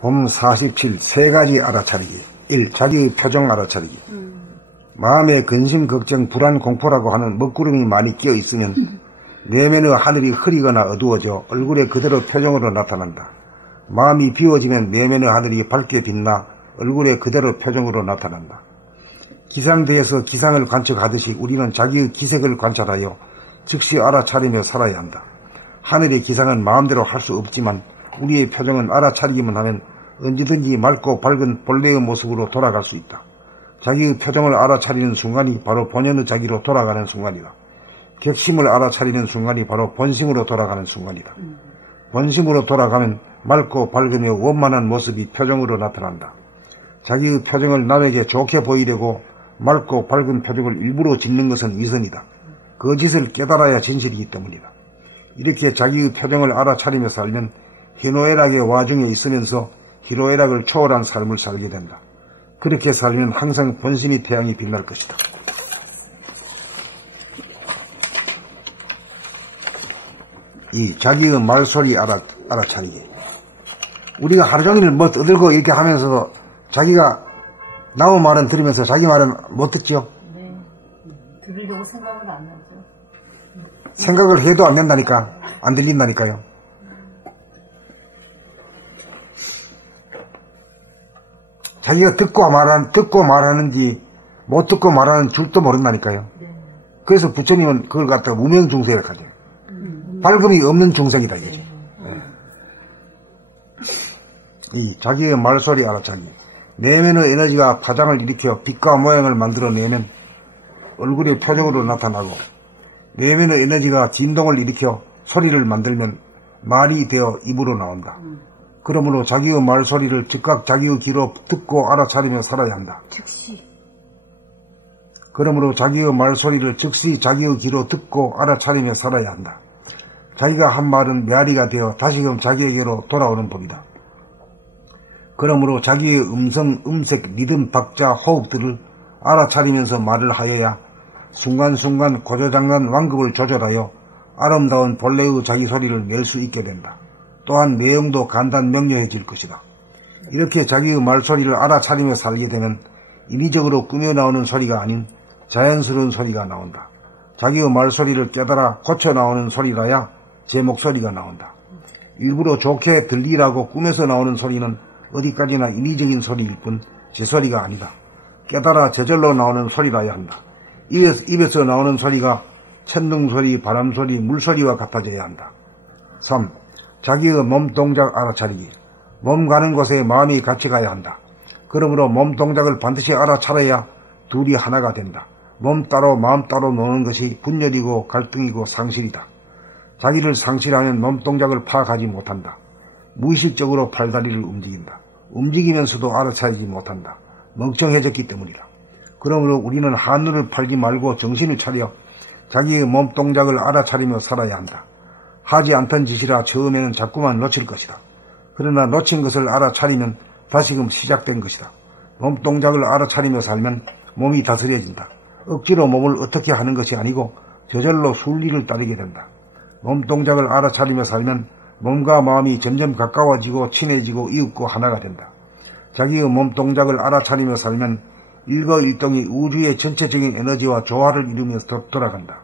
봄 47 세 가지 알아차리기. 1. 자기의 표정 알아차리기. 마음에 근심, 걱정, 불안, 공포라고 하는 먹구름이 많이 끼어 있으면 내면의 하늘이 흐리거나 어두워져 얼굴에 그대로 표정으로 나타난다. 마음이 비워지면 내면의 하늘이 밝게 빛나 얼굴에 그대로 표정으로 나타난다. 기상대에서 기상을 관측하듯이 우리는 자기의 기색을 관찰하여 즉시 알아차리며 살아야 한다. 하늘의 기상은 마음대로 할 수 없지만 우리의 표정은 알아차리기만 하면 언제든지 맑고 밝은 본래의 모습으로 돌아갈 수 있다. 자기의 표정을 알아차리는 순간이 바로 본연의 자기로 돌아가는 순간이다. 객심을 알아차리는 순간이 바로 본심으로 돌아가는 순간이다. 본심으로 돌아가면 맑고 밝으며 원만한 모습이 표정으로 나타난다. 자기의 표정을 남에게 좋게 보이려고 맑고 밝은 표정을 일부러 짓는 것은 위선이다. 그 짓을 깨달아야 진실이기 때문이다. 이렇게 자기의 표정을 알아차리며 살면 희노애락의 와중에 있으면서 희노애락을 초월한 삶을 살게 된다. 그렇게 살면 항상 본심의 태양이 빛날 것이다. 이 자기의 말소리 알아차리기. 우리가 하루 종일 뭐 떠들고 이렇게 하면서도 자기가 나의 말은 들으면서 자기 말은 못 듣지요? 네. 들으려고 생각은 안 하죠. 생각을 해도 안 된다니까. 안 들린다니까요. 자기가 듣고 말하는지 못 듣고 말하는 줄도 모른다니까요. 그래서 부처님은 그걸 갖다가 무명중생이라고 하죠. 밝음이 없는 중생이다 이거죠. 네. 이 자기의 말소리 알아차리기. 내면의 에너지가 파장을 일으켜 빛과 모양을 만들어내면 얼굴의 표정으로 나타나고, 내면의 에너지가 진동을 일으켜 소리를 만들면 말이 되어 입으로 나온다. 그러므로 자기의 말소리를 즉각 자기의 귀로 듣고 알아차리며 살아야 한다. 즉시. 그러므로 자기의 말소리를 즉시 자기의 귀로 듣고 알아차리며 살아야 한다. 자기가 한 말은 메아리가 되어 다시금 자기에게로 돌아오는 법이다. 그러므로 자기의 음성, 음색, 리듬, 박자, 호흡들을 알아차리면서 말을 하여야 순간순간 고조장간 완급을 조절하여 아름다운 본래의 자기 소리를 낼 수 있게 된다. 또한 내용도 간단 명료해질 것이다. 이렇게 자기의 말소리를 알아차리며 살게 되면 인위적으로 꾸며 나오는 소리가 아닌 자연스러운 소리가 나온다. 자기의 말소리를 깨달아 고쳐 나오는 소리라야 제 목소리가 나온다. 일부러 좋게 들리라고 꾸며서 나오는 소리는 어디까지나 인위적인 소리일 뿐 제 소리가 아니다. 깨달아 저절로 나오는 소리라야 한다. 입에서 나오는 소리가 천둥소리, 바람소리, 물소리와 같아져야 한다. 3. 자기의 몸 동작 알아차리기. 몸 가는 곳에 마음이 같이 가야 한다. 그러므로 몸 동작을 반드시 알아차려야 둘이 하나가 된다. 몸 따로 마음 따로 노는 것이 분열이고 갈등이고 상실이다. 자기를 상실하면 몸 동작을 파악하지 못한다. 무의식적으로 팔다리를 움직인다. 움직이면서도 알아차리지 못한다. 멍청해졌기 때문이다. 그러므로 우리는 한눈을 팔지 말고 정신을 차려 자기의 몸 동작을 알아차리며 살아야 한다. 하지 않던 짓이라 처음에는 자꾸만 놓칠 것이다. 그러나 놓친 것을 알아차리면 다시금 시작된 것이다. 몸 동작을 알아차리며 살면 몸이 다스려진다. 억지로 몸을 어떻게 하는 것이 아니고 저절로 순리를 따르게 된다. 몸 동작을 알아차리며 살면 몸과 마음이 점점 가까워지고 친해지고 이윽고 하나가 된다. 자기의 몸 동작을 알아차리며 살면 일거일동이 우주의 전체적인 에너지와 조화를 이루면서 돌아간다.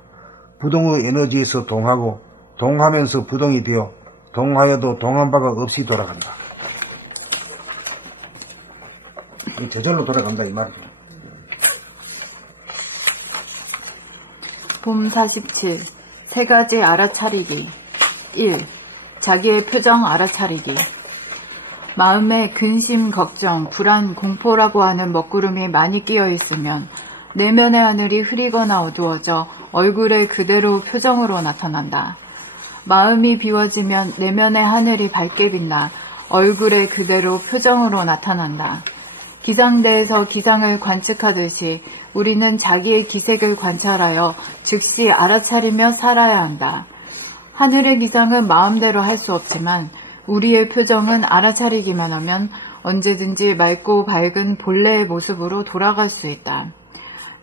부동의 에너지에서 동하고 동하면서 부동이 되어 동하여도 동한 바가 없이 돌아간다. 저절로 돌아간다 이 말이죠. 봄 47 세 가지 알아차리기. 1. 자기의 표정 알아차리기. 마음에 근심, 걱정, 불안, 공포라고 하는 먹구름이 많이 끼어 있으면 내면의 하늘이 흐리거나 어두워져 얼굴에 그대로 표정으로 나타난다. 마음이 비워지면 내면의 하늘이 밝게 빛나 얼굴에 그대로 표정으로 나타난다. 기상대에서 기상을 관측하듯이 우리는 자기의 기색을 관찰하여 즉시 알아차리며 살아야 한다. 하늘의 기상은 마음대로 할 수 없지만 우리의 표정은 알아차리기만 하면 언제든지 맑고 밝은 본래의 모습으로 돌아갈 수 있다.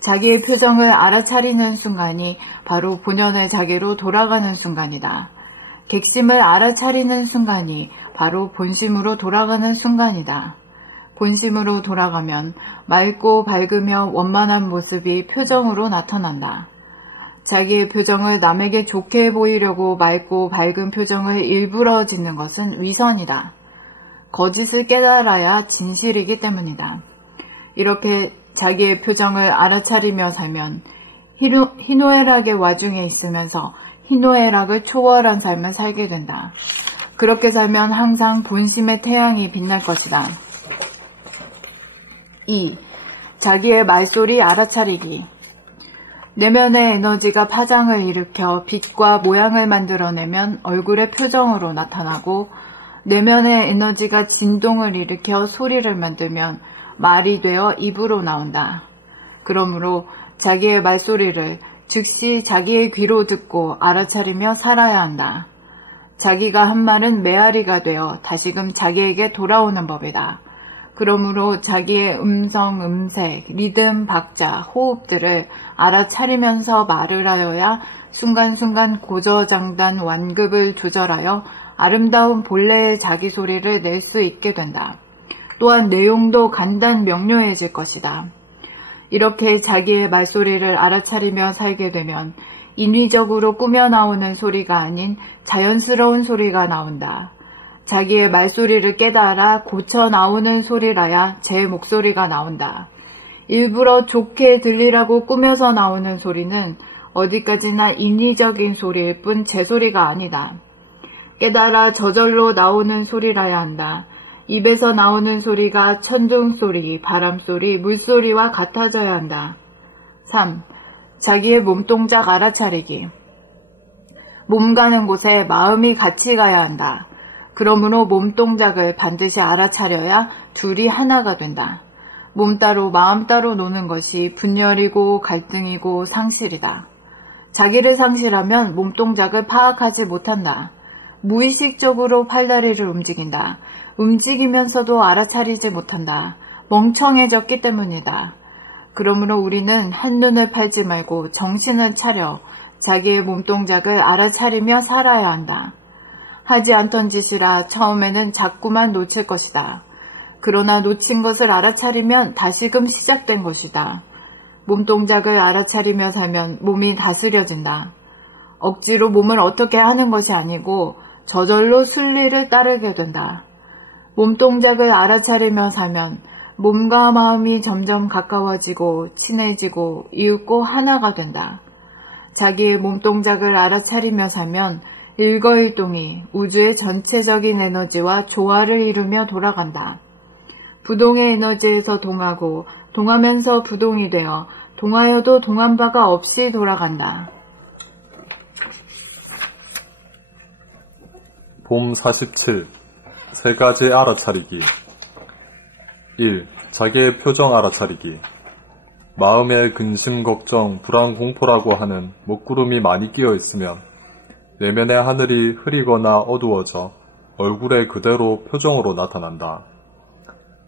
자기의 표정을 알아차리는 순간이 바로 본연의 자기로 돌아가는 순간이다. 객심을 알아차리는 순간이 바로 본심으로 돌아가는 순간이다. 본심으로 돌아가면 맑고 밝으며 원만한 모습이 표정으로 나타난다. 자기의 표정을 남에게 좋게 보이려고 맑고 밝은 표정을 일부러 짓는 것은 위선이다. 거짓을 깨달아야 진실이기 때문이다. 이렇게 자기의 표정을 알아차리며 살면 희노애락의 와중에 있으면서 희노애락을 초월한 삶을 살게 된다. 그렇게 살면 항상 본심의 태양이 빛날 것이다. 2. 자기의 말소리 알아차리기. 내면의 에너지가 파장을 일으켜 빛과 모양을 만들어내면 얼굴의 표정으로 나타나고, 내면의 에너지가 진동을 일으켜 소리를 만들면 말이 되어 입으로 나온다. 그러므로 자기의 말소리를 즉시 자기의 귀로 듣고 알아차리며 살아야 한다. 자기가 한 말은 메아리가 되어 다시금 자기에게 돌아오는 법이다. 그러므로 자기의 음성, 음색, 리듬, 박자, 호흡들을 알아차리면서 말을 하여야 순간순간 고저장단 완급을 조절하여 아름다운 본래의 자기 소리를 낼 수 있게 된다. 또한 내용도 간단 명료해질 것이다. 이렇게 자기의 말소리를 알아차리며 살게 되면 인위적으로 꾸며 나오는 소리가 아닌 자연스러운 소리가 나온다. 자기의 말소리를 깨달아 고쳐 나오는 소리라야 제 목소리가 나온다. 일부러 좋게 들리라고 꾸며서 나오는 소리는 어디까지나 인위적인 소리일 뿐 제 소리가 아니다. 깨달아 저절로 나오는 소리라야 한다. 입에서 나오는 소리가 천둥소리, 바람소리, 물소리와 같아져야 한다. 3. 자기의 몸동작 알아차리기. 몸 가는 곳에 마음이 같이 가야 한다. 그러므로 몸동작을 반드시 알아차려야 둘이 하나가 된다. 몸 따로 마음 따로 노는 것이 분열이고 갈등이고 상실이다. 자기를 상실하면 몸동작을 파악하지 못한다. 무의식적으로 팔다리를 움직인다. 움직이면서도 알아차리지 못한다. 멍청해졌기 때문이다. 그러므로 우리는 한눈을 팔지 말고 정신을 차려 자기의 몸동작을 알아차리며 살아야 한다. 하지 않던 짓이라 처음에는 자꾸만 놓칠 것이다. 그러나 놓친 것을 알아차리면 다시금 시작된 것이다. 몸동작을 알아차리며 살면 몸이 다스려진다. 억지로 몸을 어떻게 하는 것이 아니고 저절로 순리를 따르게 된다. 몸동작을 알아차리며 살면 몸과 마음이 점점 가까워지고 친해지고 이윽고 하나가 된다. 자기의 몸동작을 알아차리며 살면 일거일동이 우주의 전체적인 에너지와 조화를 이루며 돌아간다. 부동의 에너지에서 동하고 동하면서 부동이 되어 동하여도 동한 바가 없이 돌아간다. 봄 47. 세 가지 알아차리기. 1. 자기의 표정 알아차리기. 마음에 근심, 걱정, 불안, 공포라고 하는 먹구름이 많이 끼어 있으면 내면의 하늘이 흐리거나 어두워져 얼굴에 그대로 표정으로 나타난다.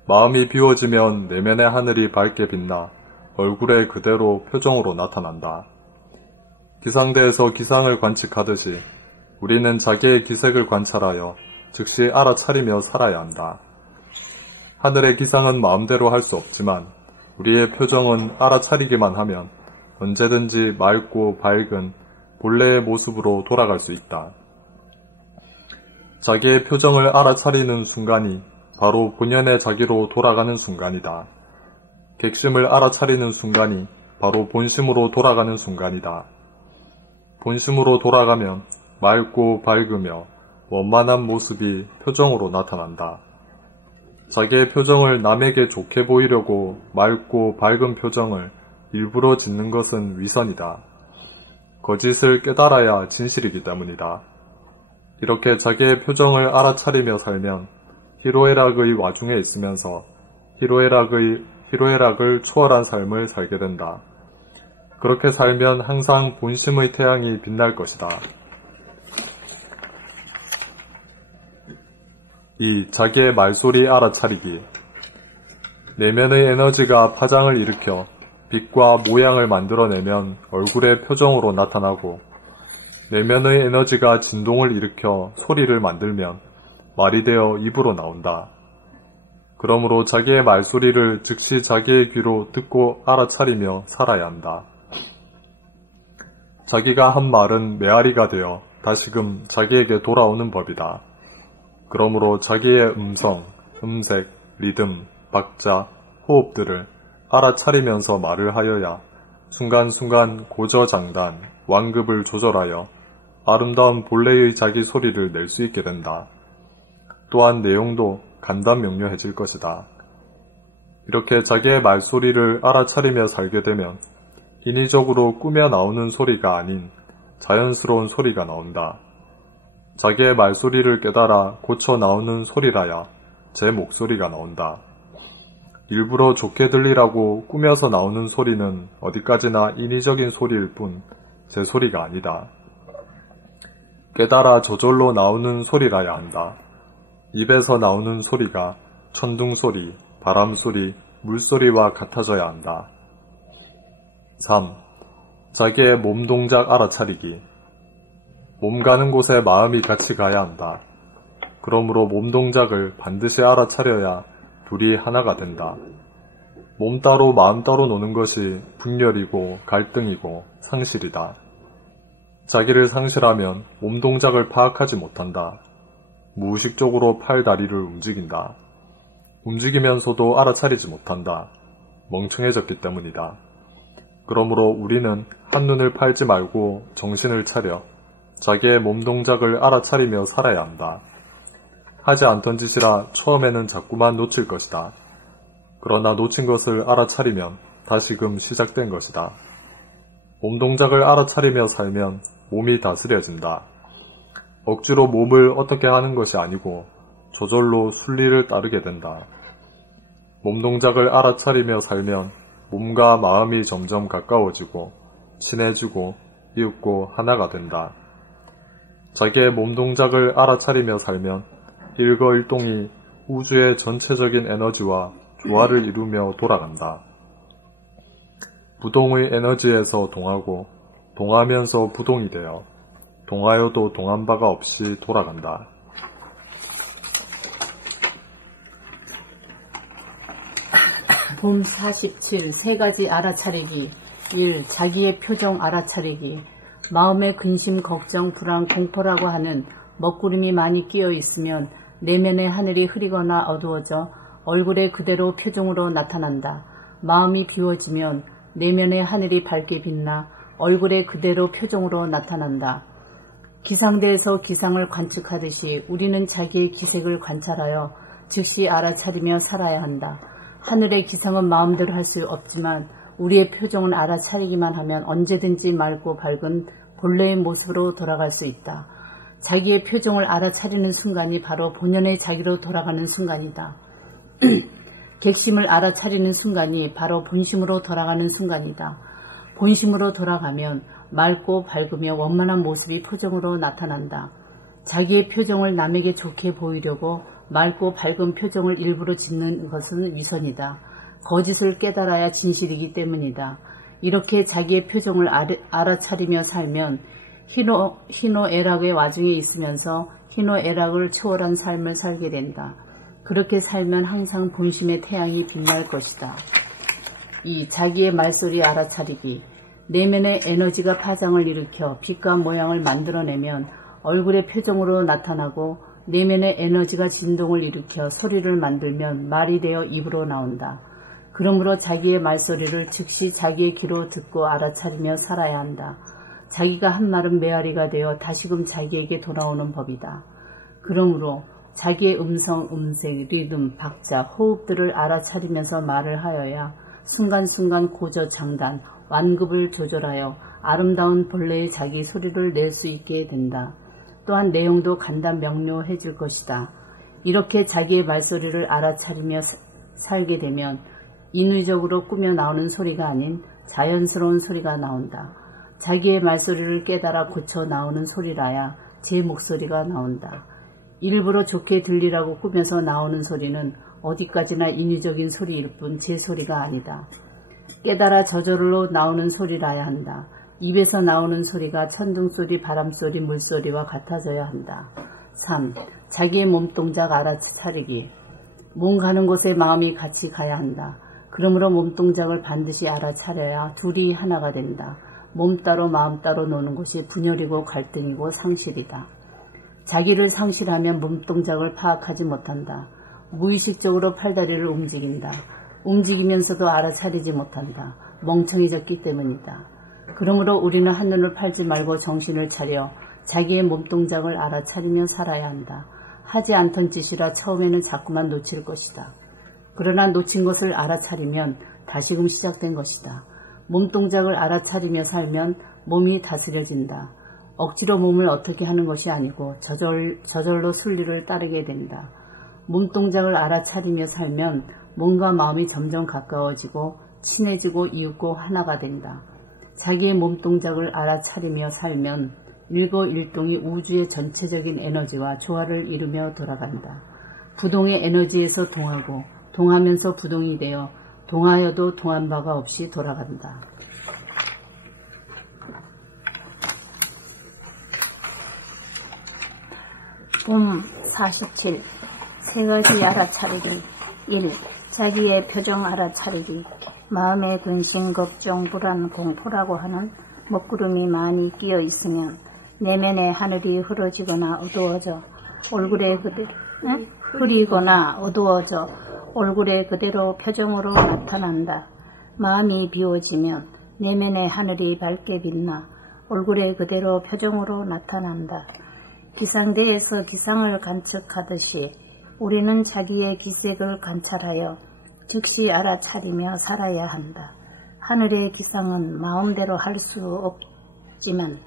마음이 비워지면 내면의 하늘이 밝게 빛나 얼굴에 그대로 표정으로 나타난다. 기상대에서 기상을 관측하듯이 우리는 자기의 기색을 관찰하여 즉시 알아차리며 살아야 한다. 하늘의 기상은 마음대로 할 수 없지만 우리의 표정은 알아차리기만 하면 언제든지 맑고 밝은 본래의 모습으로 돌아갈 수 있다. 자기의 표정을 알아차리는 순간이 바로 본연의 자기로 돌아가는 순간이다. 객심을 알아차리는 순간이 바로 본심으로 돌아가는 순간이다. 본심으로 돌아가면 맑고 밝으며 원만한 모습이 표정으로 나타난다. 자기의 표정을 남에게 좋게 보이려고 맑고 밝은 표정을 일부러 짓는 것은 위선이다. 거짓을 깨달아야 진실이기 때문이다. 이렇게 자기의 표정을 알아차리며 살면 희로애락의 와중에 있으면서 희로애락을 초월한 삶을 살게 된다. 그렇게 살면 항상 본심의 태양이 빛날 것이다. 2. 자기의 말소리 알아차리기. 내면의 에너지가 파장을 일으켜 빛과 모양을 만들어내면 얼굴의 표정으로 나타나고, 내면의 에너지가 진동을 일으켜 소리를 만들면 말이 되어 입으로 나온다. 그러므로 자기의 말소리를 즉시 자기의 귀로 듣고 알아차리며 살아야 한다. 자기가 한 말은 메아리가 되어 다시금 자기에게 돌아오는 법이다. 그러므로 자기의 음성, 음색, 리듬, 박자, 호흡들을 알아차리면서 말을 하여야 순간순간 고저장단, 완급을 조절하여 아름다운 본래의 자기 소리를 낼 수 있게 된다. 또한 내용도 간단명료해질 것이다. 이렇게 자기의 말소리를 알아차리며 살게 되면 인위적으로 꾸며 나오는 소리가 아닌 자연스러운 소리가 나온다. 자기의 말소리를 깨달아 고쳐 나오는 소리라야 제 목소리가 나온다. 일부러 좋게 들리라고 꾸며서 나오는 소리는 어디까지나 인위적인 소리일 뿐 제 소리가 아니다. 깨달아 저절로 나오는 소리라야 한다. 입에서 나오는 소리가 천둥소리, 바람소리, 물소리와 같아져야 한다. 3. 자기의 몸 동작 알아차리기. 몸 가는 곳에 마음이 같이 가야 한다. 그러므로 몸 동작을 반드시 알아차려야 둘이 하나가 된다. 몸 따로 마음 따로 노는 것이 분열이고 갈등이고 상실이다. 자기를 상실하면 몸 동작을 파악하지 못한다. 무의식적으로 팔, 다리를 움직인다. 움직이면서도 알아차리지 못한다. 멍청해졌기 때문이다. 그러므로 우리는 한눈을 팔지 말고 정신을 차려 자기의 몸 동작을 알아차리며 살아야 한다. 하지 않던 짓이라 처음에는 자꾸만 놓칠 것이다. 그러나 놓친 것을 알아차리면 다시금 시작된 것이다. 몸 동작을 알아차리며 살면 몸이 다스려진다. 억지로 몸을 어떻게 하는 것이 아니고 저절로 순리를 따르게 된다. 몸 동작을 알아차리며 살면 몸과 마음이 점점 가까워지고 친해지고 이윽고 하나가 된다. 자기의 몸 동작을 알아차리며 살면 일거일동이 우주의 전체적인 에너지와 조화를 이루며 돌아간다. 부동의 에너지에서 동하고 동하면서 부동이 되어 동하여도 동한 바가 없이 돌아간다. 봄 47 세 가지 알아차리기. 1. 자기의 표정 알아차리기. 마음의 근심, 걱정, 불안, 공포라고 하는 먹구름이 많이 끼어 있으면 내면의 하늘이 흐리거나 어두워져 얼굴에 그대로 표정으로 나타난다. 마음이 비워지면 내면의 하늘이 밝게 빛나 얼굴에 그대로 표정으로 나타난다. 기상대에서 기상을 관측하듯이 우리는 자기의 기색을 관찰하여 즉시 알아차리며 살아야 한다. 하늘의 기상은 마음대로 할 수 없지만 우리의 표정은 알아차리기만 하면 언제든지 맑고 밝은 본래의 모습으로 돌아갈 수 있다. 자기의 표정을 알아차리는 순간이 바로 본연의 자기로 돌아가는 순간이다. 객심을 알아차리는 순간이 바로 본심으로 돌아가는 순간이다. 본심으로 돌아가면 맑고 밝으며 원만한 모습이 표정으로 나타난다. 자기의 표정을 남에게 좋게 보이려고 맑고 밝은 표정을 일부러 짓는 것은 위선이다. 거짓을 깨달아야 진실이기 때문이다. 이렇게 자기의 표정을 알아차리며 살면 희노애락의 와중에 있으면서 희노애락을 초월한 삶을 살게 된다. 그렇게 살면 항상 본심의 태양이 빛날 것이다. 2. 자기의 말소리 알아차리기. 내면의 에너지가 파장을 일으켜 빛과 모양을 만들어내면 얼굴의 표정으로 나타나고 내면의 에너지가 진동을 일으켜 소리를 만들면 말이 되어 입으로 나온다. 그러므로 자기의 말소리를 즉시 자기의 귀로 듣고 알아차리며 살아야 한다. 자기가 한 말은 메아리가 되어 다시금 자기에게 돌아오는 법이다. 그러므로 자기의 음성, 음색, 리듬, 박자, 호흡들을 알아차리면서 말을 하여야 순간순간 고저장단, 완급을 조절하여 아름다운 본래의 자기 소리를 낼 수 있게 된다. 또한 내용도 간단 명료해질 것이다. 이렇게 자기의 말소리를 알아차리며 살게 되면 인위적으로 꾸며 나오는 소리가 아닌 자연스러운 소리가 나온다. 자기의 말소리를 깨달아 고쳐 나오는 소리라야 제 목소리가 나온다. 일부러 좋게 들리라고 꾸며서 나오는 소리는 어디까지나 인위적인 소리일 뿐 제 소리가 아니다. 깨달아 저절로 나오는 소리라야 한다. 입에서 나오는 소리가 천둥소리, 바람소리, 물소리와 같아져야 한다. 3. 자기의 몸동작 알아차리기. 몸 가는 곳에 마음이 같이 가야 한다. 그러므로 몸동작을 반드시 알아차려야 둘이 하나가 된다. 몸 따로 마음 따로 노는 것이 분열이고 갈등이고 상실이다. 자기를 상실하면 몸동작을 파악하지 못한다. 무의식적으로 팔다리를 움직인다. 움직이면서도 알아차리지 못한다. 멍청해졌기 때문이다. 그러므로 우리는 한눈을 팔지 말고 정신을 차려 자기의 몸동작을 알아차리며 살아야 한다. 하지 않던 짓이라 처음에는 자꾸만 놓칠 것이다. 그러나 놓친 것을 알아차리면 다시금 시작된 것이다. 몸동작을 알아차리며 살면 몸이 다스려진다. 억지로 몸을 어떻게 하는 것이 아니고 저절로 순리를 따르게 된다. 몸동작을 알아차리며 살면 몸과 마음이 점점 가까워지고 친해지고 이윽고 하나가 된다. 자기의 몸동작을 알아차리며 살면 일거일동이 우주의 전체적인 에너지와 조화를 이루며 돌아간다. 부동의 에너지에서 동하고 동하면서 부동이 되어 동하여도 동한 바가 없이 돌아간다. 봄 47. 세 가지 알아차리기. 1. 자기의 표정 알아차리기. 마음의 근심, 걱정, 불안, 공포라고 하는 먹구름이 많이 끼어 있으면 내면의 하늘이 흐려지거나 어두워져 얼굴에 그대로 흐리거나 어두워져 얼굴에 그대로 표정으로 나타난다. 마음이 비워지면 내면의 하늘이 밝게 빛나 얼굴에 그대로 표정으로 나타난다. 기상대에서 기상을 관측하듯이 우리는 자기의 기색을 관찰하여 즉시 알아차리며 살아야 한다. 하늘의 기상은 마음대로 할 수 없지만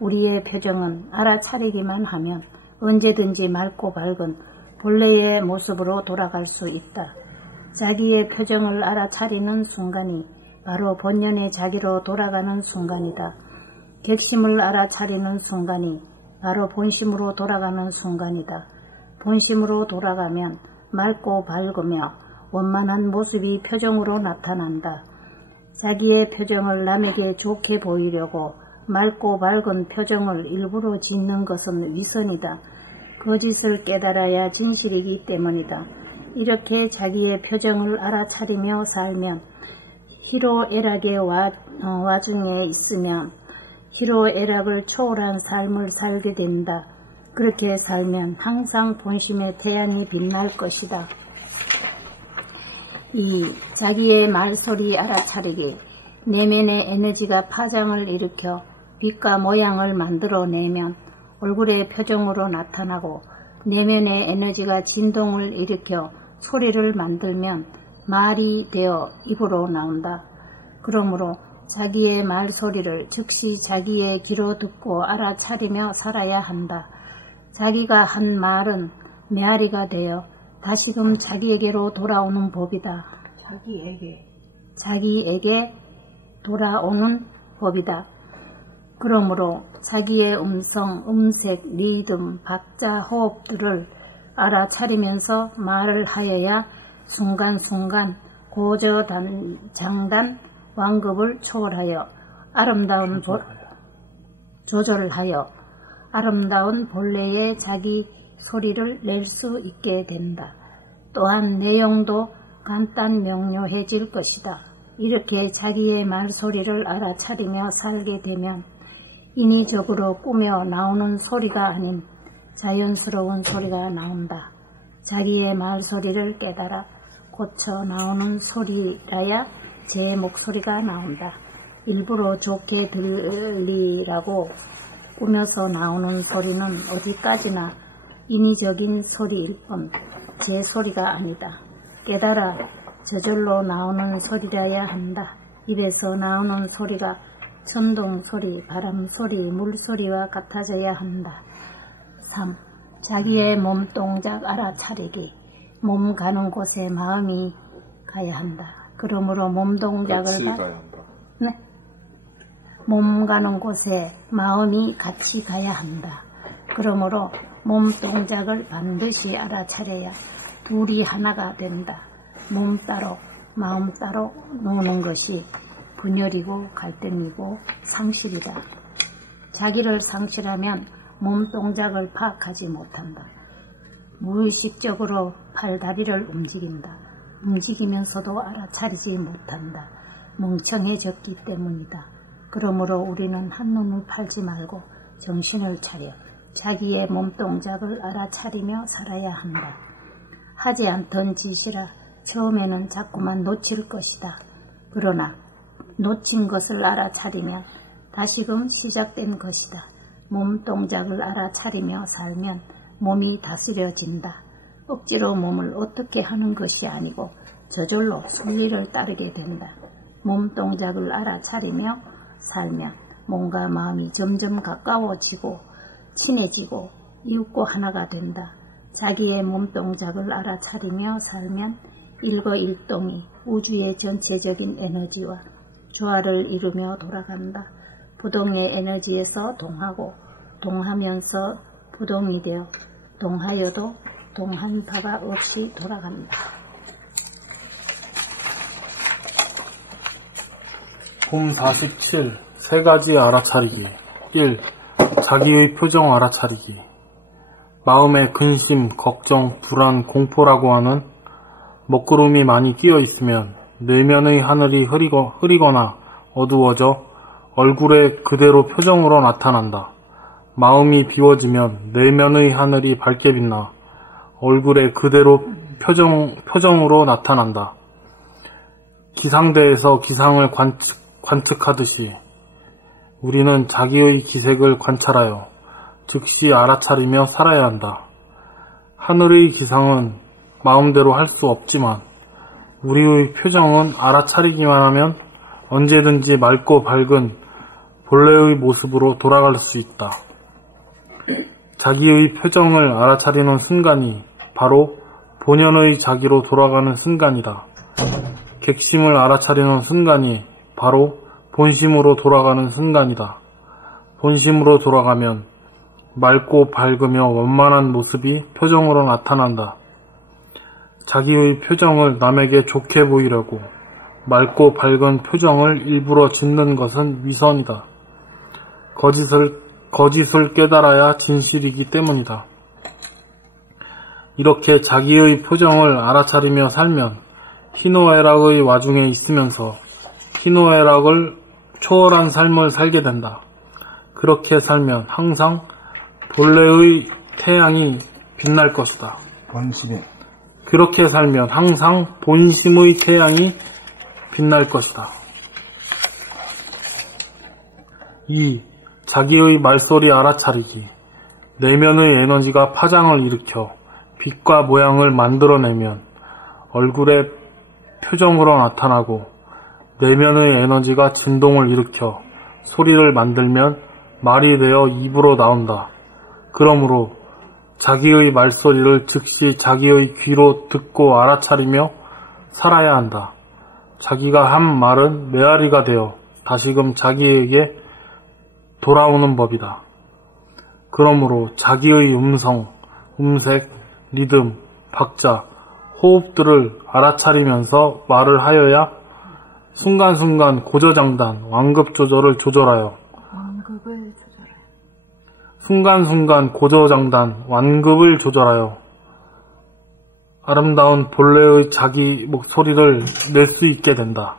우리의 표정은 알아차리기만 하면 언제든지 맑고 밝은 본래의 모습으로 돌아갈 수 있다. 자기의 표정을 알아차리는 순간이 바로 본연의 자기로 돌아가는 순간이다. 객심을 알아차리는 순간이 바로 본심으로 돌아가는 순간이다. 본심으로 돌아가면 맑고 밝으며 원만한 모습이 표정으로 나타난다. 자기의 표정을 남에게 좋게 보이려고 맑고 밝은 표정을 일부러 짓는 것은 위선이다. 거짓을 깨달아야 진실이기 때문이다. 이렇게 자기의 표정을 알아차리며 살면 희로애락의 와중에 있으면 희로애락을 초월한 삶을 살게 된다. 그렇게 살면 항상 본심의 태양이 빛날 것이다. 2. 자기의 말소리 알아차리기. 내면의 에너지가 파장을 일으켜 빛과 모양을 만들어내면 얼굴의 표정으로 나타나고 내면의 에너지가 진동을 일으켜 소리를 만들면 말이 되어 입으로 나온다. 그러므로 자기의 말소리를 즉시 자기의 귀로 듣고 알아차리며 살아야 한다. 자기가 한 말은 메아리가 되어 다시금 자기에게로 돌아오는 법이다. 자기에게 돌아오는 법이다. 그러므로 자기의 음성, 음색, 리듬, 박자, 호흡들을 알아차리면서 말을 하여야 순간순간 고저장단 완급을 초월하여 조절하여 아름다운 본래의 자기 소리를 낼 수 있게 된다. 또한 내용도 간단 명료해질 것이다. 이렇게 자기의 말소리를 알아차리며 살게 되면 인위적으로 꾸며 나오는 소리가 아닌 자연스러운 소리가 나온다. 자기의 말소리를 깨달아 고쳐 나오는 소리라야 제 목소리가 나온다. 일부러 좋게 들리라고 꾸며서 나오는 소리는 어디까지나 인위적인 소리일 뿐 제 소리가 아니다. 깨달아 저절로 나오는 소리라야 한다. 입에서 나오는 소리가 천둥소리, 바람소리, 물소리와 같아져야 한다. 3. 자기의 몸동작 알아차리기. 몸 가는 곳에 마음이 가야 한다. 그러므로 몸동작을 몸 가는 곳에 마음이 같이 가야 한다. 그러므로 몸동작을 반드시 알아차려야 둘이 하나가 된다. 몸 따로 마음 따로 노는 것이 분열이고 갈등이고 상실이다. 자기를 상실하면 몸 동작을 파악하지 못한다. 무의식적으로 팔다리를 움직인다. 움직이면서도 알아차리지 못한다. 멍청해졌기 때문이다. 그러므로 우리는 한눈을 팔지 말고 정신을 차려 자기의 몸 동작을 알아차리며 살아야 한다. 하지 않던 짓이라 처음에는 자꾸만 놓칠 것이다. 그러나 놓친 것을 알아차리면 다시금 시작된 것이다. 몸 동작을 알아차리며 살면 몸이 다스려진다. 억지로 몸을 어떻게 하는 것이 아니고 저절로 순리를 따르게 된다. 몸 동작을 알아차리며 살면 몸과 마음이 점점 가까워지고 친해지고 이웃과 하나가 된다. 자기의 몸 동작을 알아차리며 살면 일거일동이 우주의 전체적인 에너지와 조화를 이루며 돌아간다. 부동의 에너지에서 동하고 동하면서 부동이 되어 동하여도 동한 바가 없이 돌아간다. 봄 47. 세 가지 알아차리기. 1. 자기의 표정 알아차리기. 마음에 근심, 걱정, 불안, 공포라고 하는 먹구름이 많이 끼어 있으면 내면의 하늘이 흐리거나 어두워져 얼굴에 그대로 표정으로 나타난다. 마음이 비워지면 내면의 하늘이 밝게 빛나 얼굴에 그대로 표정으로 나타난다. 기상대에서 기상을 관측하듯이 우리는 자기의 기색을 관찰하여 즉시 알아차리며 살아야 한다. 하늘의 기상은 마음대로 할 수 없지만 우리의 표정은 알아차리기만 하면 언제든지 맑고 밝은 본래의 모습으로 돌아갈 수 있다. 자기의 표정을 알아차리는 순간이 바로 본연의 자기로 돌아가는 순간이다. 객심을 알아차리는 순간이 바로 본심으로 돌아가는 순간이다. 본심으로 돌아가면 맑고 밝으며 원만한 모습이 표정으로 나타난다. 자기의 표정을 남에게 좋게 보이려고 맑고 밝은 표정을 일부러 짓는 것은 위선이다. 거짓을 깨달아야 진실이기 때문이다. 이렇게 자기의 표정을 알아차리며 살면 희노애락의 와중에 있으면서 희노애락을 초월한 삶을 살게 된다. 그렇게 살면 항상 본래의 태양이 빛날 것이다. 그렇게 살면 항상 본심의 태양이 빛날 것이다. 2. 자기의 말소리 알아차리기. 내면의 에너지가 파장을 일으켜 빛과 모양을 만들어내면 얼굴에 표정으로 나타나고 내면의 에너지가 진동을 일으켜 소리를 만들면 말이 되어 입으로 나온다. 그러므로 자기의 말소리를 즉시 자기의 귀로 듣고 알아차리며 살아야 한다. 자기가 한 말은 메아리가 되어 다시금 자기에게 돌아오는 법이다. 그러므로 자기의 음성, 음색, 리듬, 박자, 호흡들을 알아차리면서 말을 하여야 순간순간 고저장단, 완급 조절을 조절하여 순간순간 고저장단, 완급을 조절하여 아름다운 본래의 자기 목소리를 낼 수 있게 된다.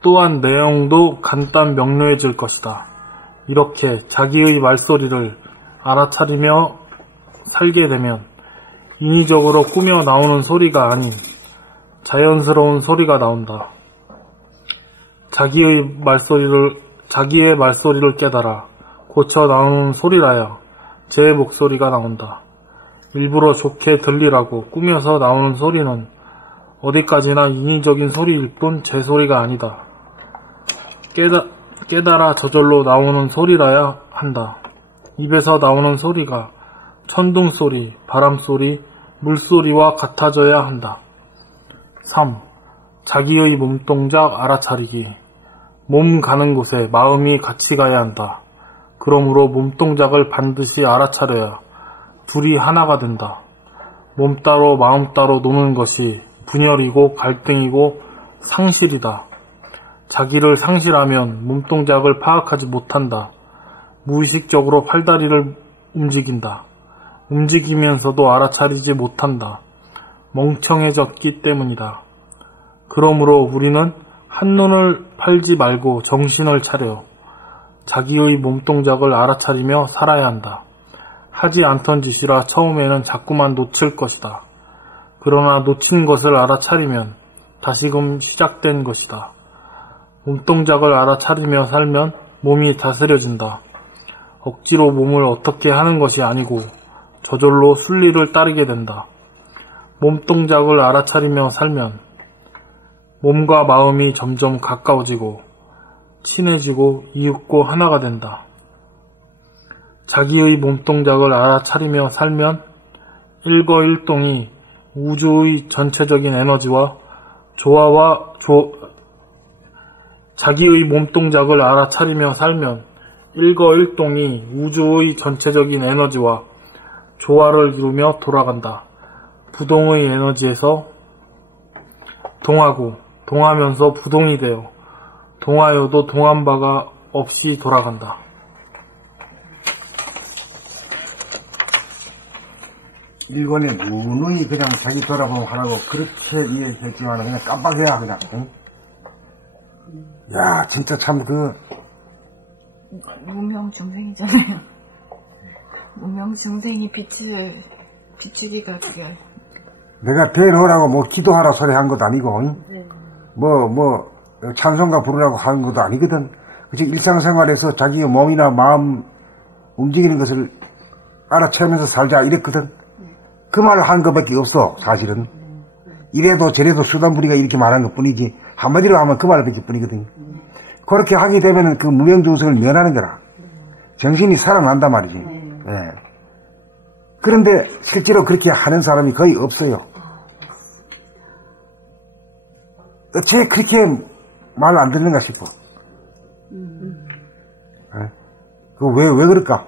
또한 내용도 간단 명료해질 것이다. 이렇게 자기의 말소리를 알아차리며 살게 되면 인위적으로 꾸며 나오는 소리가 아닌 자연스러운 소리가 나온다. 자기의 말소리를 깨달아 고쳐 나오는 소리라야 제 목소리가 나온다. 일부러 좋게 들리라고 꾸며서 나오는 소리는 어디까지나 인위적인 소리일 뿐 제 소리가 아니다. 깨달아 저절로 나오는 소리라야 한다. 입에서 나오는 소리가 천둥소리, 바람소리, 물소리와 같아져야 한다. 3. 자기의 몸동작 알아차리기. 몸 가는 곳에 마음이 같이 가야 한다. 그러므로 몸동작을 반드시 알아차려야 둘이 하나가 된다. 몸 따로 마음 따로 노는 것이 분열이고 갈등이고 상실이다. 자기를 상실하면 몸동작을 파악하지 못한다. 무의식적으로 팔다리를 움직인다. 움직이면서도 알아차리지 못한다. 멍청해졌기 때문이다. 그러므로 우리는 한눈을 팔지 말고 정신을 차려 자기의 몸동작을 알아차리며 살아야 한다. 하지 않던 짓이라 처음에는 자꾸만 놓칠 것이다. 그러나 놓친 것을 알아차리면 다시금 시작된 것이다. 몸동작을 알아차리며 살면 몸이 다스려진다. 억지로 몸을 어떻게 하는 것이 아니고 저절로 순리를 따르게 된다. 몸동작을 알아차리며 살면 몸과 마음이 점점 가까워지고 친해지고 이윽고 하나가 된다. 자기의 몸동작을 알아차리며 살면 일거일동이 우주의 전체적인 에너지와 자기의 몸동작을 알아차리며 살면 일거일동이 우주의 전체적인 에너지와 조화를 이루며 돌아간다. 부동의 에너지에서 동하고 동하면서 부동이 되어 동하여도 동한 바가 없이 돌아간다. 일본에 누누이 그냥 자기 돌아보면 하라고 그렇게 이해했지만 그냥 깜빡해야 그냥. 응? 야, 진짜 참 무명 중생이잖아요. 무명 중생이 비추기가 그게. 내가 대놓으라고 뭐 기도하라 소리 한 것도 아니고, 응? 찬송가 부르라고 하는 것도 아니거든. 그치, 일상생활에서 자기의 몸이나 마음 움직이는 것을 알아채면서 살자 이랬거든. 그 말을 한 것밖에 없어, 사실은. 이래도 저래도 수단부리가 이렇게 말한 것 뿐이지, 한마디로 하면 그 말밖에 뿐이거든. 그렇게 하게 되면 그 무명중생을 면하는 거라. 정신이 살아난단 말이지. 예. 그런데 실제로 그렇게 하는 사람이 거의 없어요. 어째 그렇게 말 안 듣는가 싶어. 예? 왜 그럴까?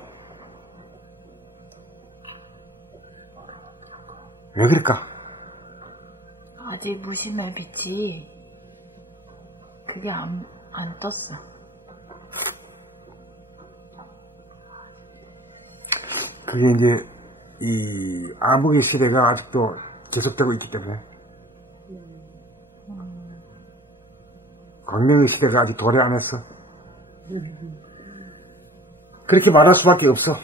왜 그럴까? 아직 무심의 빛이 그게 안 떴어. 그게 이제 이 암흑의 시대가 아직도 계속되고 있기 때문에 광명의 시대가 아직 도래 안 했어. 그렇게 말할 수밖에 없어.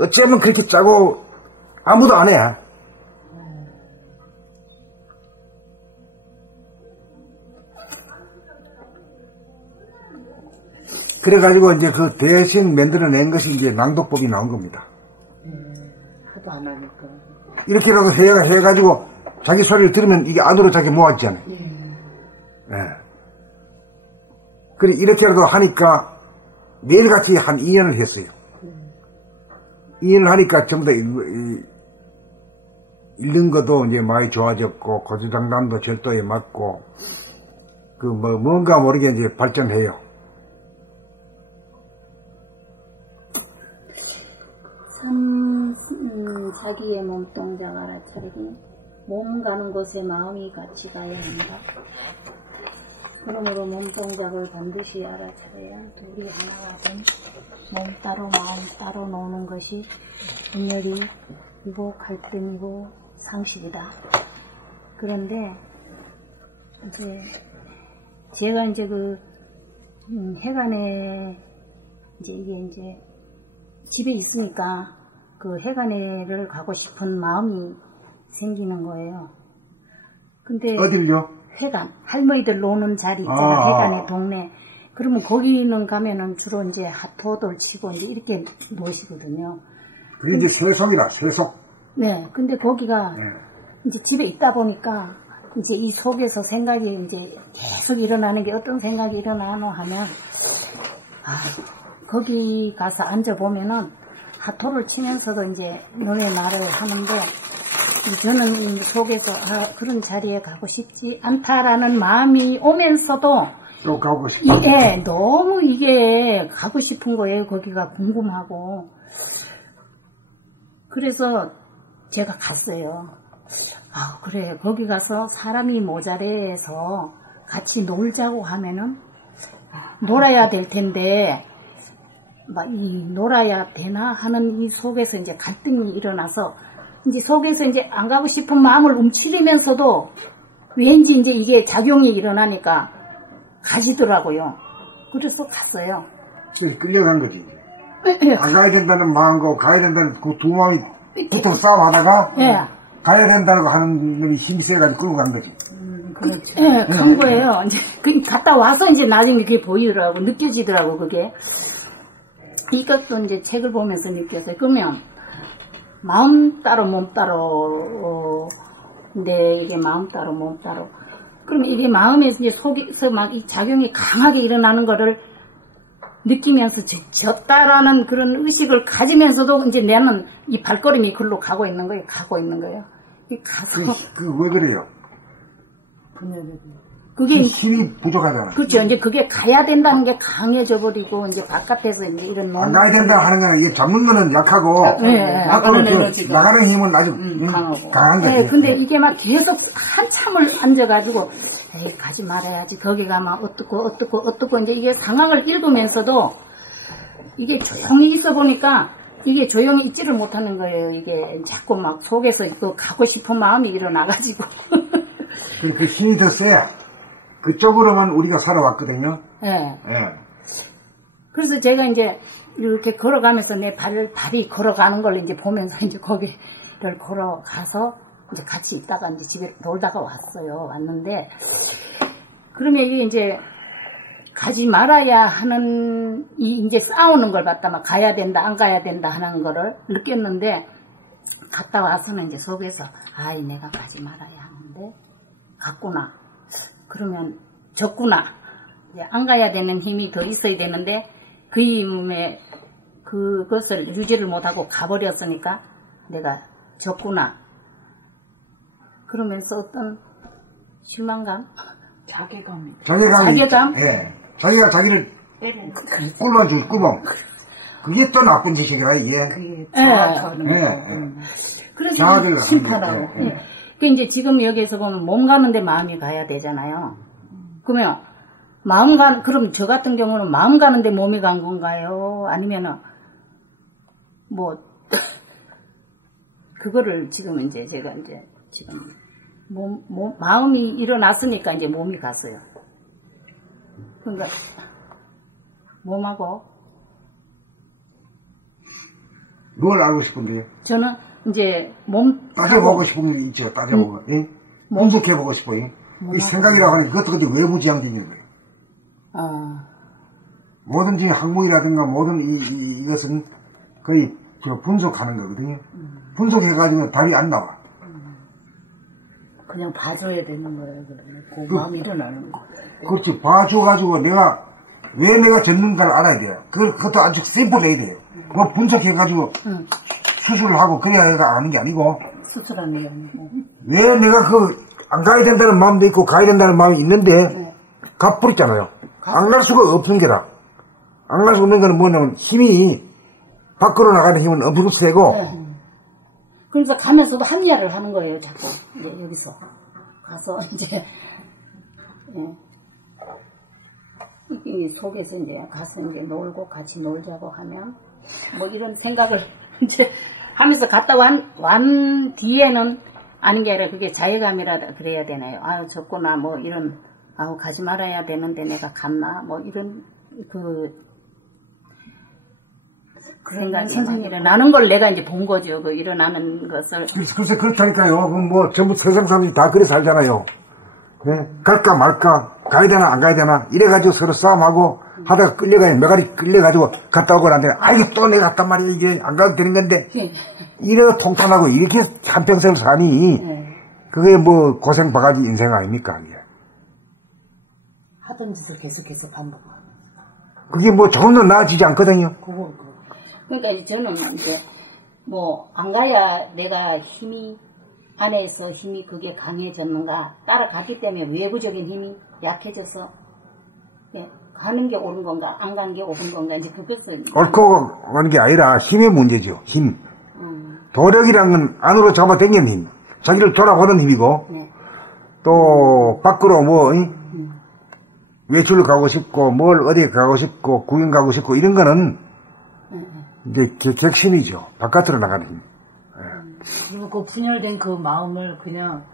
어쩌면 그렇게 짜고 아무도 안 해. 그래가지고 이제 그 대신 만들어낸 것이 이제 낭독법이 나온 겁니다. 하도 안 하니까. 이렇게라도 해가지고 자기 소리를 들으면 이게 안으로 자기 모았잖아요. 예. 그래, 이렇게라도 하니까 매일같이 한 2년을 했어요. 2년을 하니까 전부 다 읽는 것도 이제 많이 좋아졌고, 고주장단도 절도에 맞고, 뭔가 모르게 이제 발전해요. 자기의 몸동작 알아차리기. 몸 가는 곳에 마음이 같이 가야 한다. 그러므로 몸동작을 반드시 알아차려야 둘이 하나가 된 몸 따로 마음 따로 노는 것이 분열이고 갈등이고 상식이다. 그런데 이제 제가 이제 해관에 이게 집에 있으니까 그 해관에를 가고 싶은 마음이 생기는 거예요. 근데 어딜요? 해관, 할머니들 노는 자리 있잖아. 해관의 동네. 그러면 거기는 가면은 주로 이제 핫도들 치고 이제 이렇게 노시거든요. 그게 이제 세속이라, 세속. 네. 근데 거기가 이제 집에 있다 보니까 이제 이 속에서 생각이 이제 계속 일어나는 게 어떤 생각이 일어나노 하면, 거기 가서 앉아보면은 핫도를 치면서도 이제 노래 말을 하는데, 저는 속에서 그런 자리에 가고 싶지 않다라는 마음이 오면서도 또 가고 싶다. 너무 이게 가고 싶은 거예요. 거기가 궁금하고. 그래서 제가 갔어요. 그래, 거기 가서 사람이 모자라서 같이 놀자고 하면은 놀아야 될 텐데 막 이 놀아야 되나 하는 이 속에서 이제 갈등이 일어나서 이제 속에서 이제 안 가고 싶은 마음을 움츠리면서도 왠지 이제 이게 작용이 일어나니까 가시더라고요. 그래서 갔어요. 그래서 끌려간 거지. 안 가야 된다는 마음과 가야 된다는 그 두 마음이 붙어 싸워하다가 예. 가야 된다고 하는 놈이 힘이 세가지고 끌고 간 거지. 그렇죠. 예, 간 거예요. 이제 갔다 와서 이제 나중에 그게 보이더라고, 느껴지더라고, 그게. 이것도 이제 책을 보면서 느꼈어요. 그러면 마음 따로 몸 따로, 근데 이게 마음 따로 몸 따로. 그러면 이게 마음에서 이제 속에서 막 이 작용이 강하게 일어나는 거를 느끼면서 졌다라는 그런 의식을 가지면서도 이제 나는 이 발걸음이 글로 가고 있는 거예요. 이 가서. 왜 그래요? 그게 힘이 부족하잖아. 그렇죠. 이제 그게 가야 된다는 게 강해져 버리고 이제 바깥에서 이제 이런 안 가야 된다 하는 거는 이게 잡는 거는 약하고 앞으로 나가는 힘은 아주 강한 거지. 네, 근데 이게 막 계속 한참을 앉아가지고 에이, 가지 말아야지. 거기 가면 어떻고 이제 이게 상황을 읽으면서도 이게 조용히 있어 보니까 이게 조용히 있지를 못하는 거예요. 이게 자꾸 막 속에서 그 가고 싶은 마음이 일어나가지고. 그 힘이 더 세야 그쪽으로만 우리가 살아왔거든요. 네. 예. 그래서 제가 이제 이렇게 걸어가면서 내 발이 걸어가는 걸 이제 보면서 이제 거기를 걸어가서 이제 같이 있다가 이제 집에 놀다가 왔는데 그러면 이게 이제 가지 말아야 하는 이제 싸우는 걸 봤다 막 가야 된다 안 가야 된다 하는 거를 느꼈는데 갔다 와서는 이제 속에서 아이 내가 가지 말아야 하는데 갔구나. 그러면 졌구나. 이제 안 가야 되는 힘이 더 있어야 되는데 그 힘에 그것을 유지를 못하고 가버렸으니까 내가 졌구나. 그러면서 어떤 실망감? 자괴감. 자괴감? 예. 자기가 자기를 꿀어줄 구멍. 그게 또 나쁜 짓이라 이게. 그게 자아하는 거. 그래서 심판하고. 그 이제 지금 여기에서 보면 몸 가는데 마음이 가야 되잖아요. 그러면 그럼 저 같은 경우는 마음 가는데 몸이 간 건가요? 아니면은 뭐 그거를 지금 이제 제가 이제 지금 마음이 일어났으니까 이제 몸이 갔어요. 그러니까 몸하고 뭘 알고 싶은데요? 저는 이제 몸 따져보고 싶은 게 있죠. 따져보고. 응? 분석해보고 싶어요. 이 생각이라고 하는 게 그것도 외부지향적인 거예요. 뭐든지 학문이라든가 모든 이것은 거의 분석하는 거거든요. 분석해가지고 답이 안 나와. 그냥 봐줘야 되는 거예요. 그 마음이 일어나는 거. 그렇지. 봐줘가지고 왜 내가 졌는가를 알아야 돼요. 그것도 아주 심플해야 돼요. 뭐 분석해가지고 수술을 하고 그래야 아는 게 아니고. 수술하는 게 아니고. 왜 내가 안 가야 된다는 마음도 있고 가야 된다는 마음이 있는데 가버렸잖아요. 안 갈 수가 없는 게다. 안 갈 수 없는 거는 뭐냐면 힘이 밖으로 나가는 힘은 엄청 세고. 그래서 가면서도 합리화를 하는 거예요. 자꾸 이제 여기서 가서 이제 이 속에서 이제 가서 이제 놀고 같이 놀자고 하면 뭐 이런 생각을 이제 하면서 갔다 완 뒤에는 아닌 게 아니라 그게 자괴감이라 그래야 되나요? 아유 졌구나 뭐 이런 가지 말아야 되는데 내가 갔나 뭐 이런 그 생각이 일어나는 걸 내가 이제 본 거죠. 그 일어나는 것을. 글쎄 그렇다니까요. 그럼 뭐 전부 세상 사람들이 다 그래 살잖아요. 네? 갈까 말까 가야 되나 안 가야 되나 이래가지고 서로 싸움하고 하다가 메가리 끌려가지고 갔다 오고 나한테 이게 또 내가 갔단 말이야. 이게 안 가도 되는 건데 이래 통탄하고 이렇게 한평생을 사니 그게 뭐 고생 바가지 인생 아닙니까? 그게. 하던 짓을 계속해서 반복하는. 그게 뭐 조금도 나아지지 않거든요. 그러니까 저는 이제 뭐 안 가야 내가 힘이 안에서 힘이 그게 강해졌는가 따라갔기 때문에 외부적인 힘이 약해져서 가는 게 옳은 건가 안 가는 게 옳은 건가 이제 그것을 옳고 하는 게 아니라 힘의 문제죠. 힘. 도력이란 건 안으로 잡아당기는 힘. 자기를 돌아보는 힘이고 또 밖으로 뭐 외출을 가고 싶고 뭘 어디에 가고 싶고 구경 가고 싶고 이런 거는 이제 객심이죠. 바깥으로 나가는 힘. 그리고 그 분열된 그 마음을 그냥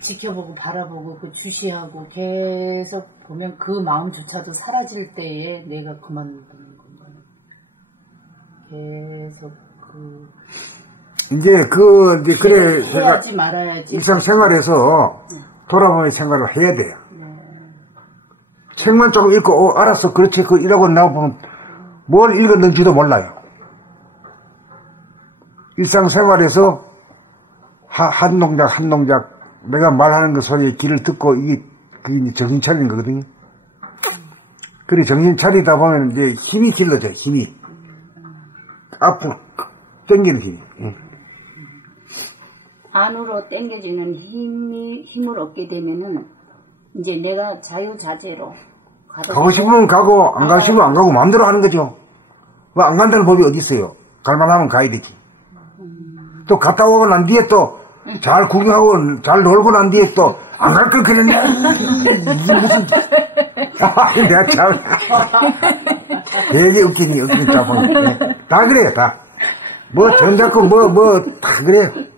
지켜보고 바라보고 그 주시하고 계속 보면 그 마음조차도 사라질 때에 내가 그만두는 건가요? 계속 이제 그래 해야지 말아야지 일상생활에서 돌아보면 생활을 해야 돼요. 책만 조금 읽고 알았어 그렇지 이러고 나와보면 뭘 읽었는지도 몰라요. 일상생활에서 한 동작 내가 말하는 그 소리에 귀를 듣고 그게 이제 정신 차리는 거거든요. 그래 정신 차리다 보면 이제 힘이 길러져요. 힘이 앞으로 당기는 힘이. 안으로 당겨지는 힘을 얻게 되면은 이제 내가 자유자재로 가고 싶으면 가고 안 가고 싶으면 안 가고 마음대로 하는 거죠. 뭐 안 간다는 법이 어디 있어요. 갈만하면 가야 되지. 또 갔다 오고 난 뒤에 또 잘 구경하고 잘 놀고 난 뒤에 또 안 갈 걸 그랬냐. 이게 무슨 내가 참 되게 웃기니 짜방. 다 그래요 다. 뭐 정잡고 뭐 다 그래요.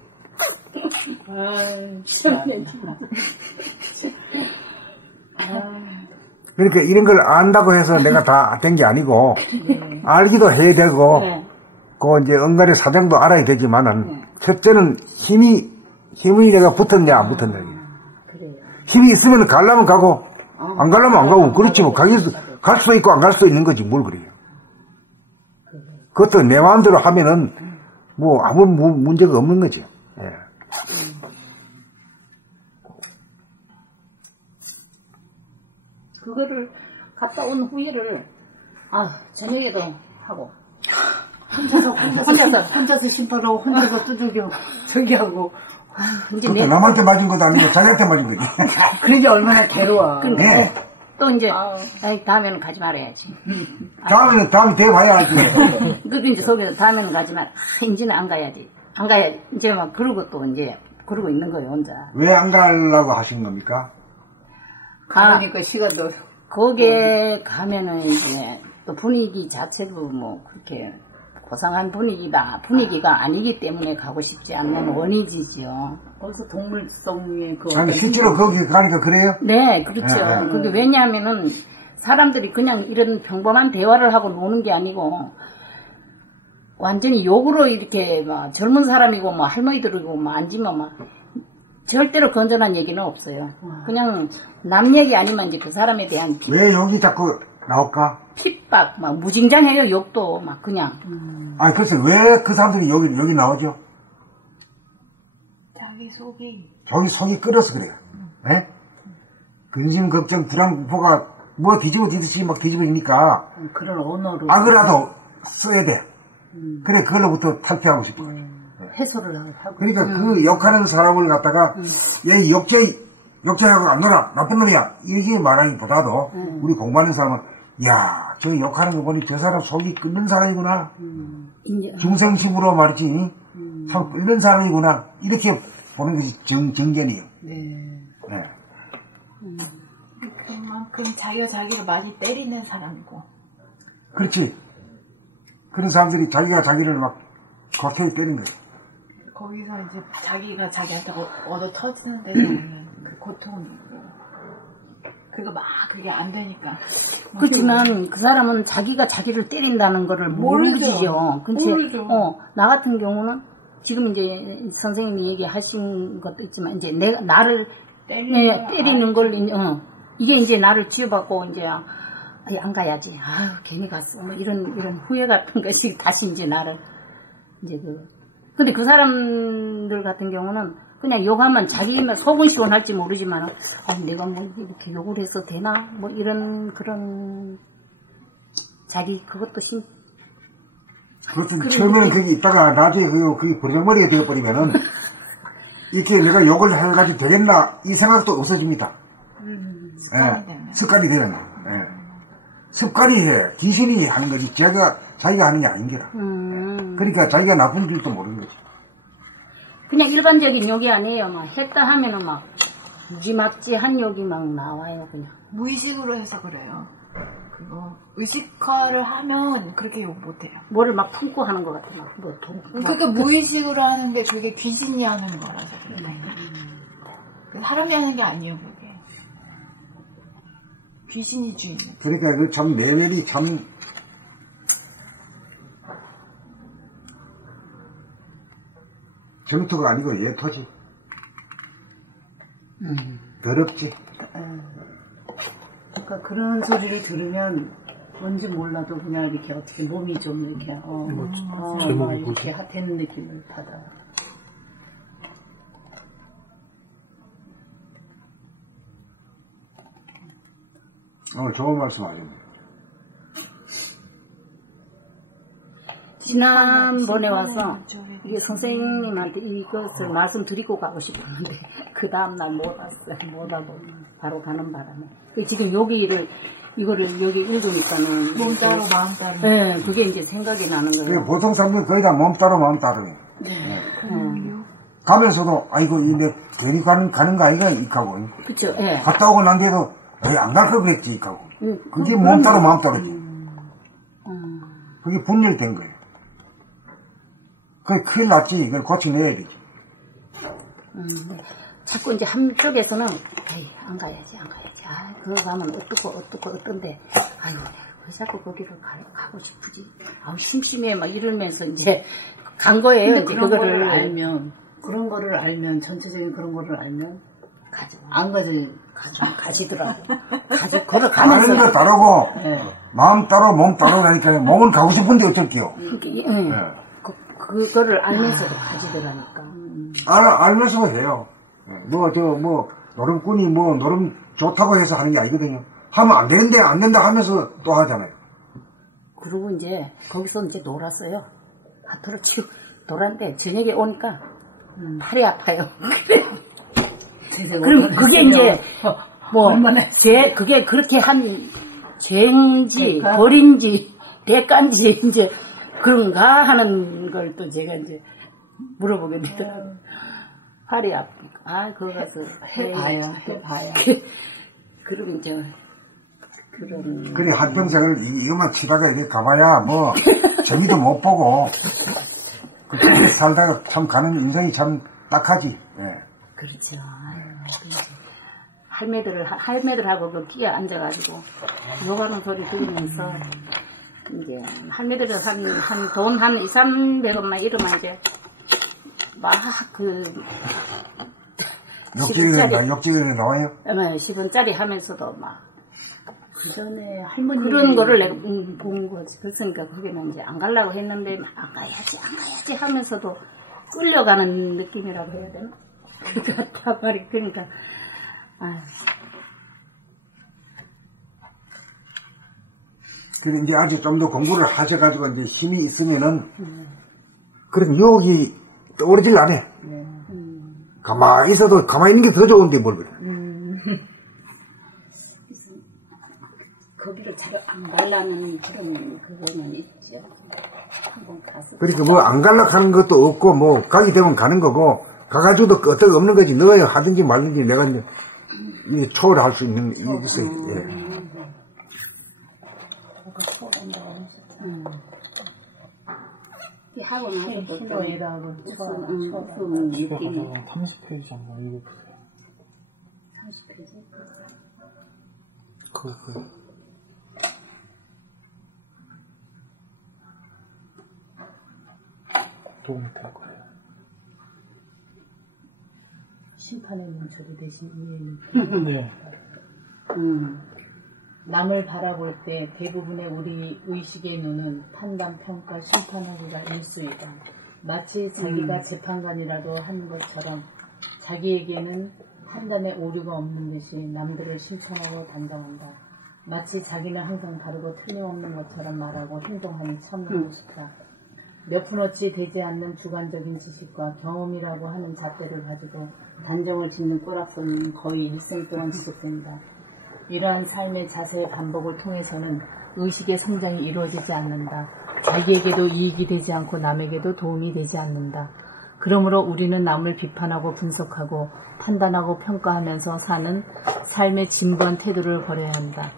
그러니까 이런 걸 안다고 해서 내가 다 된 게 아니고 알기도 해야 되고 그 이제 언간의 사정도 알아야 되지만은 첫째는 힘이 내가 붙었냐 안 붙었냐. 힘이 있으면 가려면 가고 안 가려면 안 가고 그렇지 뭐 갈 수 있고 안 갈 수 있는 거지 뭘 그래요. 그것도 내 마음대로 하면은 뭐 아무 문제가 없는 거죠. 예. 그거를 갔다 온 후회를 저녁에도 하고 혼자서 심판하고 혼자서 두들겨 저기 하고 이제 그때 남한테 맞은 것도 아니고 자기한테 맞은 거지. 그게 얼마나 괴로워. 그러니까 또 이제 다음에는 가지 말아야지. 다음에 대봐야 알지. 그것도 이제 속에서 다음에는 가지 말. 이제는 안 가야지. 이제 막 그러고 또 이제 그러고 있는 거예요 혼자. 왜 안 가려고 하신 겁니까? 그러니까 시간도 거기에 가면은 이제 또 분위기 자체도 뭐 그렇게 고상한 분위기가 아니기 때문에 가고 싶지 않는 원인이지요. 거기서 동물성의 아니 실제로 거기 가니까 그래요? 네, 그렇죠. 그게 왜냐하면은 사람들이 그냥 이런 평범한 대화를 하고 노는 게 아니고 완전히 욕으로 이렇게 막 젊은 사람이고 뭐 할머니들이고 뭐 앉으면 막 절대로 건전한 얘기는 없어요. 그냥 남 얘기 아니면 이제 그 사람에 대한 왜 여기 자꾸 나올까? 핍박, 막 무징장해요. 욕도 막 그냥. 아니 글쎄 왜 그 사람들이 여기 나오죠? 자기 속이 끓여서 그래요. 네? 근심, 걱정, 불안, 공포가 뭐 뒤집어지듯이 막 뒤집어지니까 그런 언어로 악을라도 써야 돼. 그래 그걸로부터 탈피하고 싶어. 해소를 하고. 그러니까 그 욕하는 사람을 갖다가 얘 욕쟁이하고 안 놀아 나쁜 놈이야 이렇게 말하기보다도 우리 공부하는 사람은 야 저 욕하는 거 보니 저 사람 속이 끓는 사람이구나. 중생심으로 말이지 참 끓는 사람이구나 이렇게 보는 것이 정견이에요. 네. 그만큼 자기가 자기를 많이 때리는 사람이고. 그렇지. 그런 사람들이 자기가 자기를 막 고통에 때리는 거예요. 거기서 이제 자기가 자기한테 얻어 터지는 데는 그 고통이고. 그게 안 되니까. 그렇지만 그 사람은 자기가 자기를 때린다는 거를 모르죠. 모르죠. 나 같은 경우는 지금 이제 선생님이 얘기하신 것도 있지만 이제 나를 때리는 걸 이게 이제 나를 쥐어받고 이제 안 가야지. 괜히 갔어. 뭐 이런 후회 같은 것이 다시 이제 나를 이제 근데 그 사람들 같은 경우는 그냥 욕하면 자기 속은 시원할지 모르지만 내가 뭐 이렇게 욕을 해서 되나 뭐 이런 그런 자기 그것도 그것도 처음에는 거기 있다가 나중에 그게 버정머리가 되어버리면은 이렇게 내가 욕을 해가지고 되겠나 이 생각도 없어집니다. 습관이 되는 거예요. 습관이 해. 귀신이 하는 거지 자기가 하는 게 아닌 게라. 그러니까 자기가 나쁜 줄도 모르는 거지. 그냥 일반적인 욕이 아니에요. 막 했다 하면은 막 무지막지한 욕이 막 나와요. 그냥 무의식으로 해서 그래요. 그거 의식화를 하면 그렇게 욕 못해요. 뭐를 막 품고 하는 것 같아. 막 뭐 그게 무의식으로 하는데 그게 귀신이 하는 거라서 그래. 사람이 하는 게 아니에요, 그게. 귀신이 주인. 그러니까 그 참 레벨이 참 정토가 아니고 예토지. 더럽지. 그러니까 그런 소리를 들으면 뭔지 몰라도 그냥 이렇게 어떻게 몸이 좀 이렇게 막 이렇게 되는 느낌을 받아. 오늘 좋은 말씀 하셨네요. 지난번에 와서 이게 선생님한테 이것을 말씀드리고 가고 싶었는데 그 다음날 못 왔어요. 못 와도 바로 가는 바람에 지금 이거를 여기 읽으니까는 몸 따로 마음 따로. 네, 그게 이제 생각이 나는 거예요. 보통 사람들 거의 다 몸 따로 마음 따로예요. 가면서도 아이고 이내 괜히 가는 거 아이가 이까고. 그렇죠. 네. 갔다 오고 난 뒤에도 안 갈 걸 그랬지 이까고. 그게 몸 따로 마음 따로지. 그게 분열된 거예요. 그게 큰일 났지. 이걸 고쳐내야 되지. 자꾸 이제 한쪽에서는 에이, 안 가야지. 아, 그거 가면 어떤데. 아이고, 왜 자꾸 거기를 가고 싶으지? 아우, 심심해. 막 이러면서 이제 간 거예요. 근데 이제 그런 그거를 그런 거를 알면, 전체적인 그런 거를 알면, 가죠. 안 가시더라고. 걸어가면서. 아는 거 다르고, 네. 마음 따로 몸 따로라니까 몸은 가고 싶은데 어쩔게요. 그거를 알면서도 가지더라니까. 알면서도 해요. 노름꾼이 노름 좋다고 해서 하는 게 아니거든요. 하면 안 된다 하면서 또 하잖아요. 그리고 이제, 거기서 이제 놀았어요. 하토로 치고 놀았는데, 저녁에 오니까, 팔이 아파요. 그럼 그게 이제, 그게 그렇게 한 죄인지, 벌인지, 대가인지, 이제, 그런가 하는 걸 또 제가 이제 물어보게 되더라고요. 팔이 아프니까. 그거 가서 해봐야. 그러면 이제, 그래, 한평생을 이것만 치다가 이렇게 가봐야 재미도 못 보고, 그렇게 살다가 참 가는 인생이 참 딱하지. 예. 그렇죠. 할매들하고 그 끼어 앉아가지고, 욕하는 소리 들으면서, 이제, 할매들은 돈 한 200~300원만 이러면 이제, 욕지에 나와요? 10원짜리 하면서도 전에 할머니. 그런 거를 내가 본 거지. 그러니까 거기는 이제 안 가려고 했는데, 안 가야지 하면서도 끌려가는 느낌이라고 해야 되나? 그 같단 말이. 그러니까, 그래, 이제 아주 좀 더 공부를 하셔가지고 이제 힘이 있으면은, 그런 유혹이 떠오르질 않아. 가만히 있어도, 가만히 있는 게 더 좋은데 뭘 그래. 거기를 잘 안 가려는 그런 그거는 있죠. 한번 가서. 그러니까 안 가려고 하는 것도 없고, 가게 되면 가는 거고, 가가지고도 끄떡 없는 거지. 너가 하든지 말든지 내가 이제 초월할 수 있는, 있어요. 예. 하고 나서 신호에다가 무슨 느낌이. 30페이지 한번 읽어보세요. 30페이지? 도움이 될 거예요. 심판의 문처리 대신 이해는. 네. 남을 바라볼 때 대부분의 우리 의식의 눈은 판단, 평가, 심판하기가 일수이다. 마치 자기가 재판관이라도 한 것처럼 자기에게는 판단에 오류가 없는 듯이 남들을 실천하고 단정한다. 마치 자기는 항상 다르고 틀림없는 것처럼 말하고 행동하는 참는 것이다. 몇 푼어치 되지 않는 주관적인 지식과 경험이라고 하는 잣대를 가지고 단정을 짓는 꼬락서는 거의 일생 동안 지속된다. 이러한 삶의 자세의 반복을 통해서는 의식의 성장이 이루어지지 않는다. 자기에게도 이익이 되지 않고 남에게도 도움이 되지 않는다. 그러므로 우리는 남을 비판하고 분석하고 판단하고 평가하면서 사는 삶의 진부한 태도를 버려야 한다.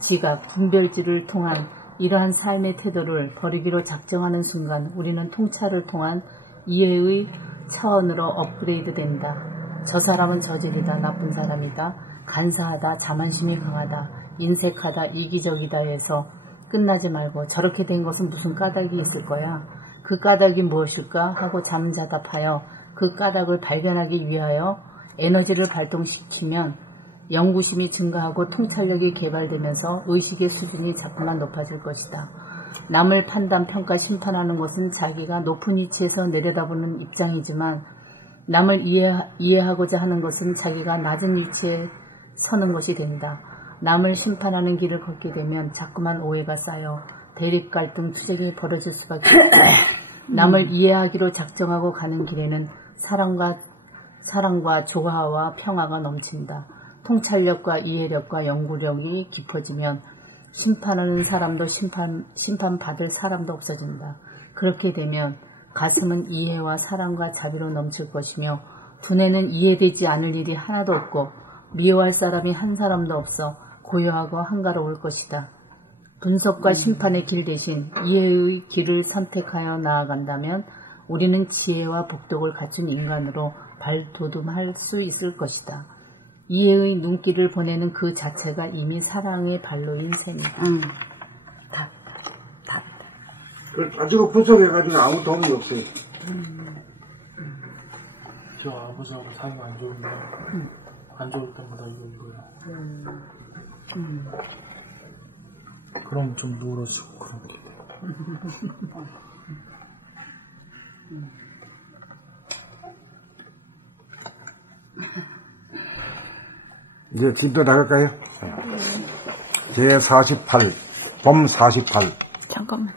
지각, 분별지를 통한 이러한 삶의 태도를 버리기로 작정하는 순간 우리는 통찰을 통한 이해의 차원으로 업그레이드 된다. 저 사람은 저질이다, 나쁜 사람이다, 간사하다, 자만심이 강하다, 인색하다, 이기적이다 해서 끝나지 말고 저렇게 된 것은 무슨 까닭이 있을 거야. 그 까닭이 무엇일까 하고 잠자답하여 그 까닭을 발견하기 위하여 에너지를 발동시키면 연구심이 증가하고 통찰력이 개발되면서 의식의 수준이 자꾸만 높아질 것이다. 남을 판단, 평가, 심판하는 것은 자기가 높은 위치에서 내려다보는 입장이지만 남을 이해하고자 하는 것은 자기가 낮은 위치에 서는 것이 된다. 남을 심판하는 길을 걷게 되면 자꾸만 오해가 쌓여 대립, 갈등, 투쟁이 벌어질 수밖에 없다. 남을 이해하기로 작정하고 가는 길에는 사랑과 조화와 평화가 넘친다. 통찰력과 이해력과 연구력이 깊어지면 심판하는 사람도 심판받을 사람도 없어진다. 그렇게 되면 가슴은 이해와 사랑과 자비로 넘칠 것이며 두뇌는 이해되지 않을 일이 하나도 없고 미워할 사람이 한 사람도 없어 고요하고 한가로울 것이다. 분석과 심판의 길 대신 이해의 길을 선택하여 나아간다면 우리는 지혜와 복덕을 갖춘 인간으로 발돋움할 수 있을 것이다. 이해의 눈길을 보내는 그 자체가 이미 사랑의 발로인 셈이다. 답. 그걸 가지고 분석해가지고 아무 도움이 없어요. 저 아버지하고 사이가 안 좋은데 안 좋을 때마다 이거요. 그럼 좀 누러지고 그렇게 돼요. 이제 집도 나갈까요? 제 48, 봄 48. 잠깐만.